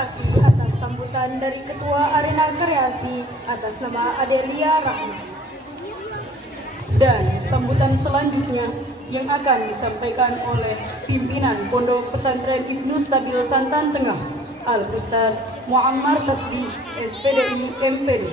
kasih atas sambutan dari Ketua Arena Kreasi atas nama Adelia Rahma. Dan sambutan selanjutnya yang akan disampaikan oleh pimpinan Pondok Pesantren Ibnu Sabil Santan Tengah, Al-Ustaz Muammar Tasbih, SPDI MPD,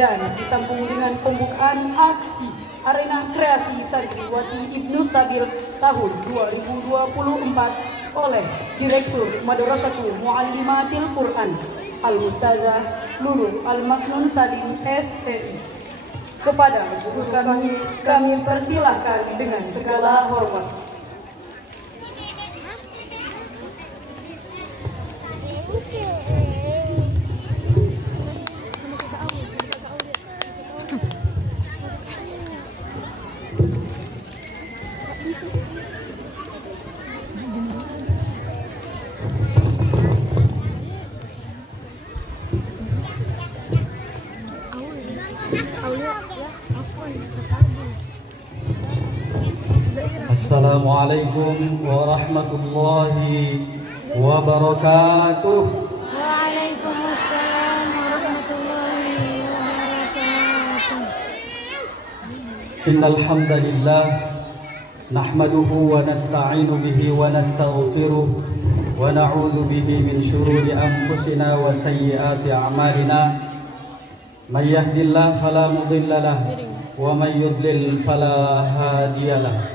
dan disambung dengan pembukaan aksi Arena Kreasi Santriwati Ibnu Sabil tahun 2024 oleh Direktur Madrasatul Muallimatil Quran Al-Ustazah Lulu Al-Maknun Salim SPI. Kepada guru kami persilahkan dengan segala hormat. Assalamualaikum warahmatullahi wabarakatuh. Waalaikumsalam warahmatullahi wabarakatuh. Innal hamdalillah nahmaduhu wa nasta'inu bihi wa nastaghfiruh wa na'udzu bihi min shururi anfusina wa sayyiati a'malina. May yahdihillahu fala mudilla lahu wa may yudlil fala hadiyalah.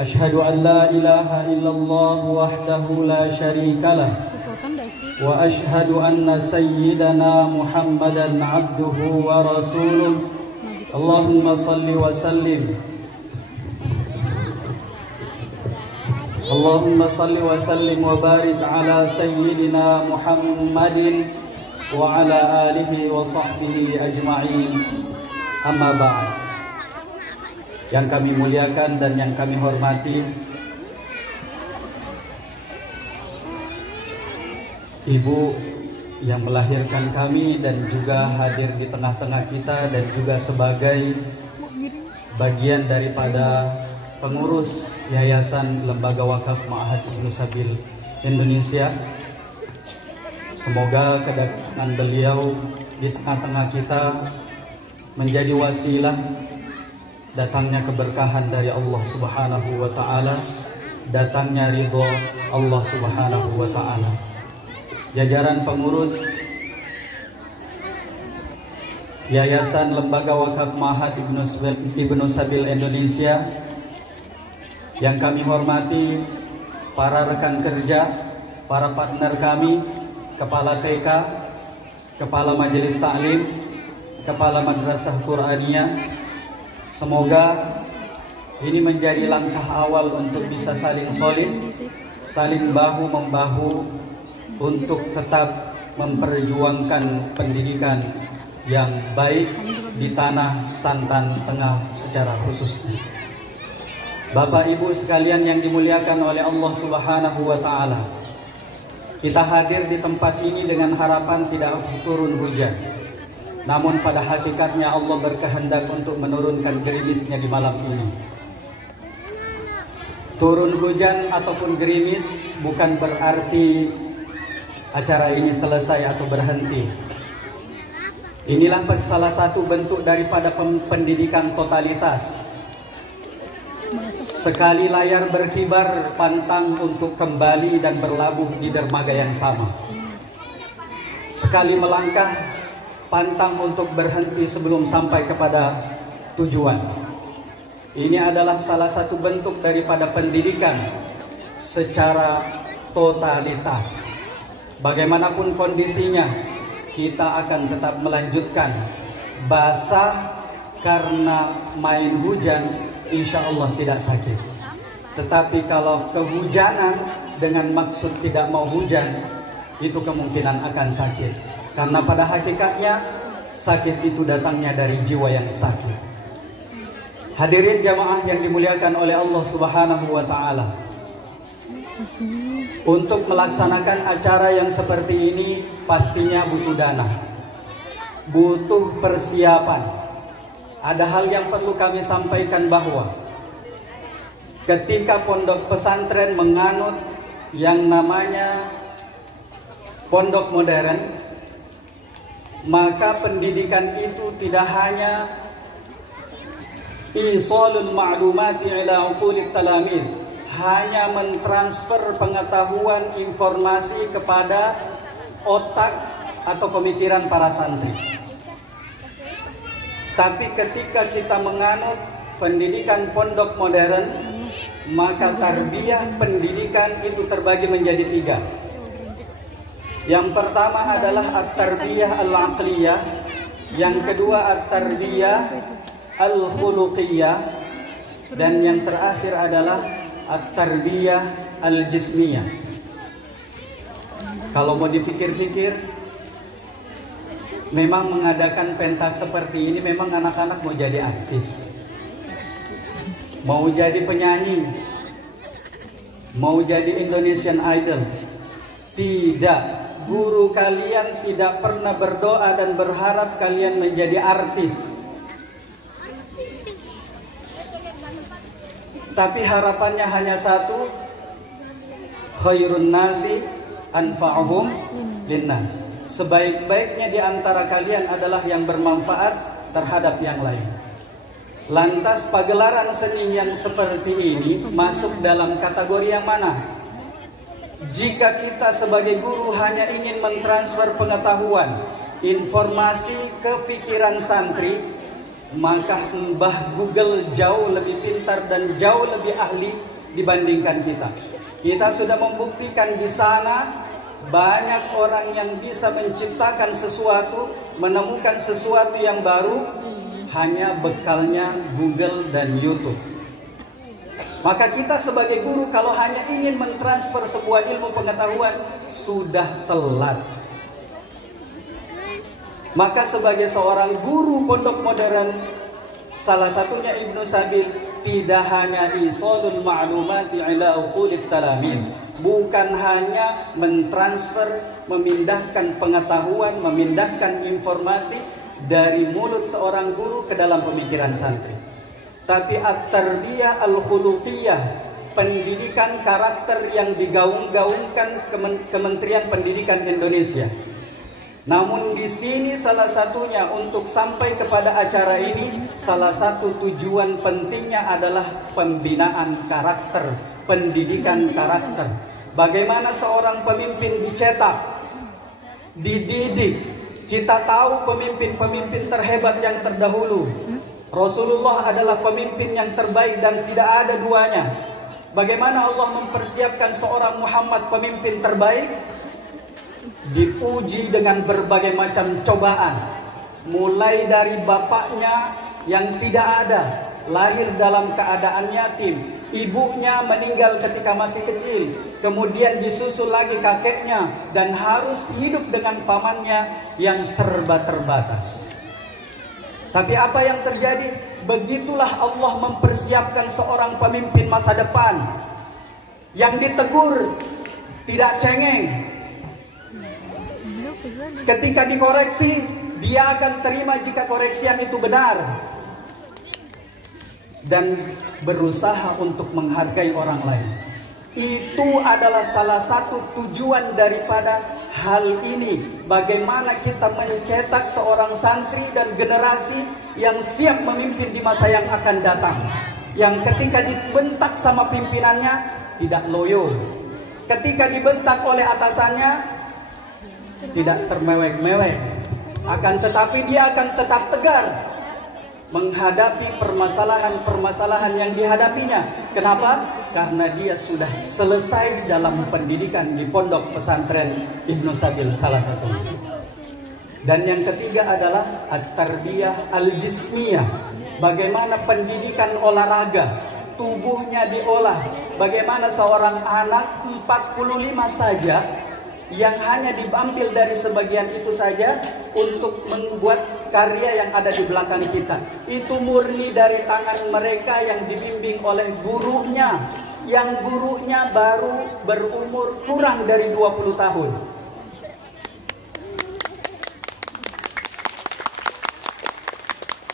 Ashhadu an la ilaha illallah wahdahu la syarika lah wa ashhadu anna sayyidana Muhammadan abduhu wa rasuluh. Allahumma salli wa sallim wa barik ala sayyidina Muhammadin wa ala alihi wa sahbihi ajma'in. Amma ba'd. Yang kami muliakan dan yang kami hormati Ibu yang melahirkan kami dan juga hadir di tengah-tengah kita, dan juga sebagai bagian daripada pengurus Yayasan Lembaga Wakaf Ma'had Ibnu Sabil Indonesia. Semoga kedatangan beliau di tengah-tengah kita menjadi wasilah datangnya keberkahan dari Allah Subhanahu wa taala, datangnya ridho Allah Subhanahu wa taala. Jajaran pengurus Yayasan Lembaga Wakaf Ma'had Ibnu Sabil Indonesia yang kami hormati, para rekan kerja, para partner kami, kepala TK, kepala majelis taklim, kepala madrasah Qur'aniyah. Semoga ini menjadi langkah awal untuk bisa saling solid, saling bahu-membahu untuk tetap memperjuangkan pendidikan yang baik di tanah Santan Tengah secara khusus. Bapak Ibu sekalian yang dimuliakan oleh Allah Subhanahu wa taala, kita hadir di tempat ini dengan harapan tidak turun hujan. Namun pada hakikatnya Allah berkehendak untuk menurunkan gerimisnya di malam ini. Turun hujan ataupun gerimis bukan berarti acara ini selesai atau berhenti. Inilah salah satu bentuk daripada pendidikan totalitas. Sekali layar berkibar, pantang untuk kembali dan berlabuh di dermaga yang sama. Sekali melangkah, pantang untuk berhenti sebelum sampai kepada tujuan. Ini adalah salah satu bentuk daripada pendidikan secara totalitas. Bagaimanapun kondisinya, kita akan tetap melanjutkan. Basah karena main hujan, insya Allah tidak sakit. Tetapi kalau kehujanan dengan maksud tidak mau hujan, itu kemungkinan akan sakit. Karena pada hakikatnya sakit itu datangnya dari jiwa yang sakit. Hadirin jamaah yang dimuliakan oleh Allah Subhanahu wa taala, untuk melaksanakan acara yang seperti ini pastinya butuh dana, butuh persiapan. Ada hal yang perlu kami sampaikan, bahwa ketika pondok pesantren menganut yang namanya pondok modern, maka pendidikan itu tidak hanya isalul ma'lumati ila uqulit talamid, hanya mentransfer pengetahuan informasi kepada otak atau pemikiran para santri. Tapi ketika kita menganut pendidikan pondok modern, maka tarbiyah pendidikan itu terbagi menjadi 3. Yang pertama adalah at-tarbiyah al-aqliyah, yang kedua at-tarbiyah al-khuluqiyah, dan yang terakhir adalah at-tarbiyah al-jismiyah. Kalau mau dipikir-pikir, memang mengadakan pentas seperti ini memang anak-anak mau jadi artis, mau jadi penyanyi, mau jadi Indonesian Idol. Tidak, guru kalian tidak pernah berdoa dan berharap kalian menjadi artis. Tapi harapannya hanya satu, khairun nasi anfa'uhum linnas. Sebaik-baiknya di antara kalian adalah yang bermanfaat terhadap yang lain. Lantas pagelaran seni yang seperti ini masuk dalam kategori yang mana? Jika kita sebagai guru hanya ingin mentransfer pengetahuan, informasi ke pikiran santri, maka Mbah Google jauh lebih pintar dan jauh lebih ahli dibandingkan kita. Kita sudah membuktikan di sana banyak orang yang bisa menciptakan sesuatu, menemukan sesuatu yang baru, hanya bekalnya Google dan YouTube. Maka kita sebagai guru kalau hanya ingin mentransfer sebuah ilmu pengetahuan, sudah telat. Maka sebagai seorang guru pondok modern, salah satunya Ibnu Sabil, tidak hanya isalul ma'lumati ila uqulit talamin, bukan hanya mentransfer, memindahkan pengetahuan, memindahkan informasi dari mulut seorang guru ke dalam pemikiran santri, tapi at-tarbiyah al-khuluqiyah, pendidikan karakter yang digaung-gaungkan Kementerian Pendidikan Indonesia. Namun di sini salah satunya untuk sampai kepada acara ini, salah satu tujuan pentingnya adalah pembinaan karakter, pendidikan karakter. Bagaimana seorang pemimpin dicetak, dididik. Kita tahu pemimpin-pemimpin terhebat yang terdahulu. Rasulullah adalah pemimpin yang terbaik dan tidak ada duanya. Bagaimana Allah mempersiapkan seorang Muhammad pemimpin terbaik? Diuji dengan berbagai macam cobaan, mulai dari bapaknya yang tidak ada, lahir dalam keadaan yatim, ibunya meninggal ketika masih kecil, kemudian disusul lagi kakeknya, dan harus hidup dengan pamannya yang serba terbatas. Tapi apa yang terjadi? Begitulah Allah mempersiapkan seorang pemimpin masa depan yang ditegur tidak cengeng. Ketika dikoreksi, dia akan terima jika koreksian itu benar, dan berusaha untuk menghargai orang lain. Itu adalah salah satu tujuan daripada hal ini. Bagaimana kita mencetak seorang santri dan generasi yang siap memimpin di masa yang akan datang, yang ketika dibentak sama pimpinannya tidak loyo, ketika dibentak oleh atasannya tidak termewek-mewek, akan tetapi dia akan tetap tegar menghadapi permasalahan-permasalahan yang dihadapinya. Kenapa? Karena dia sudah selesai dalam pendidikan di pondok pesantren Ibnu Sabil salah satunya. Dan yang ketiga adalah at-tarbiyah al-jismiyah. Bagaimana pendidikan olahraga, tubuhnya diolah. Bagaimana seorang anak 45 saja yang hanya diambil dari sebagian itu saja untuk membuat karya yang ada di belakang kita. Itu murni dari tangan mereka yang dibimbing oleh gurunya, yang gurunya baru berumur kurang dari 20 tahun.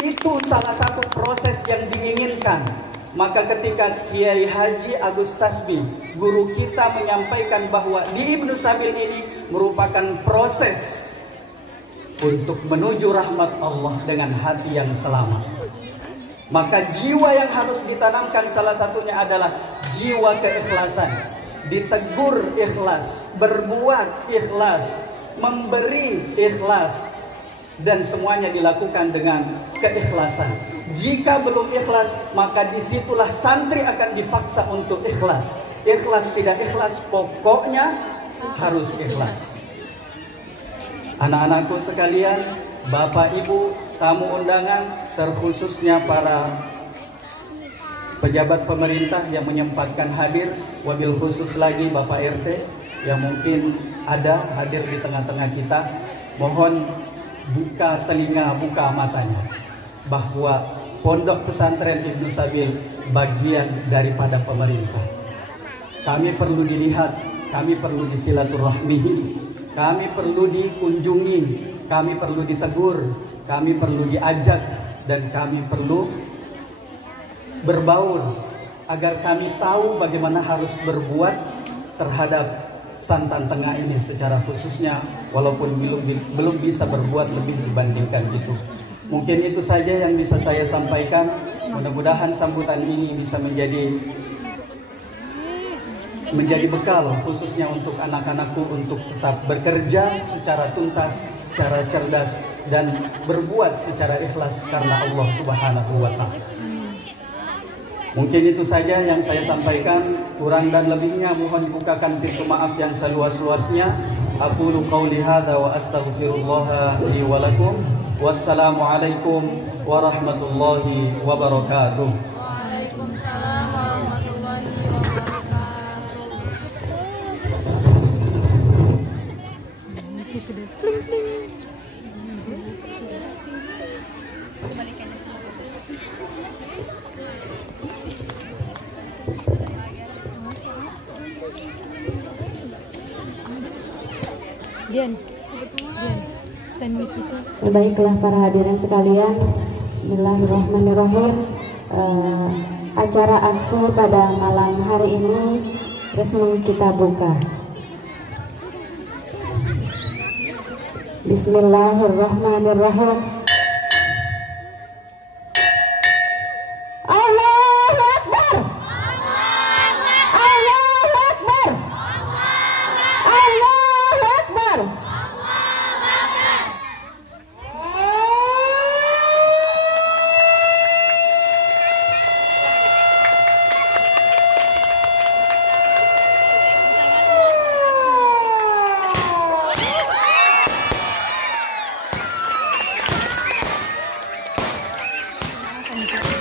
Itu salah satu proses yang diinginkan. Maka ketika Kiai Haji Agus Tasbih, guru kita, menyampaikan bahwa di Ibnu Sabil ini merupakan proses untuk menuju rahmat Allah dengan hati yang selamat. Maka jiwa yang harus ditanamkan salah satunya adalah jiwa keikhlasan. Ditegur ikhlas, berbuat ikhlas, memberi ikhlas, dan semuanya dilakukan dengan keikhlasan. Jika belum ikhlas, maka disitulah santri akan dipaksa untuk ikhlas. Ikhlas tidak ikhlas, pokoknya harus ikhlas. Anak-anakku sekalian, Bapak Ibu, tamu undangan, terkhususnya para pejabat pemerintah yang menyempatkan hadir, wabil khusus lagi Bapak RT yang mungkin ada hadir di tengah-tengah kita, mohon buka telinga, buka matanya, bahwa Pondok Pesantren Ibnu Sabil bagian daripada pemerintah. Kami perlu dilihat, kami perlu disilaturahmihi, kami perlu dikunjungi, kami perlu ditegur, kami perlu diajak, dan kami perlu berbaur agar kami tahu bagaimana harus berbuat terhadap Santan Tengah ini secara khususnya, walaupun belum bisa berbuat lebih dibandingkan itu. Mungkin itu saja yang bisa saya sampaikan. Mudah-mudahan sambutan ini bisa menjadi bekal khususnya untuk anak-anakku untuk tetap bekerja secara tuntas, secara cerdas, dan berbuat secara ikhlas karena Allah Subhanahu wa Ta'ala. Mungkin itu saja yang saya sampaikan. Kurang dan lebihnya mohon dibukakan pintu maaf yang seluas-luasnya. Aqulu qauli hadza wa astaghfirullah li wa lakum. Wassalamualaikum warahmatullahi wabarakatuh. Waalaikumsalam warahmatullahi Baiklah para hadirin sekalian, Bismillahirrahmanirrahim. Acara aksi pada malam hari ini resmi kita buka. Bismillahirrahmanirrahim. Allahu Akbar. Allahu Akbar. Allahu Akbar. wabarakatuh.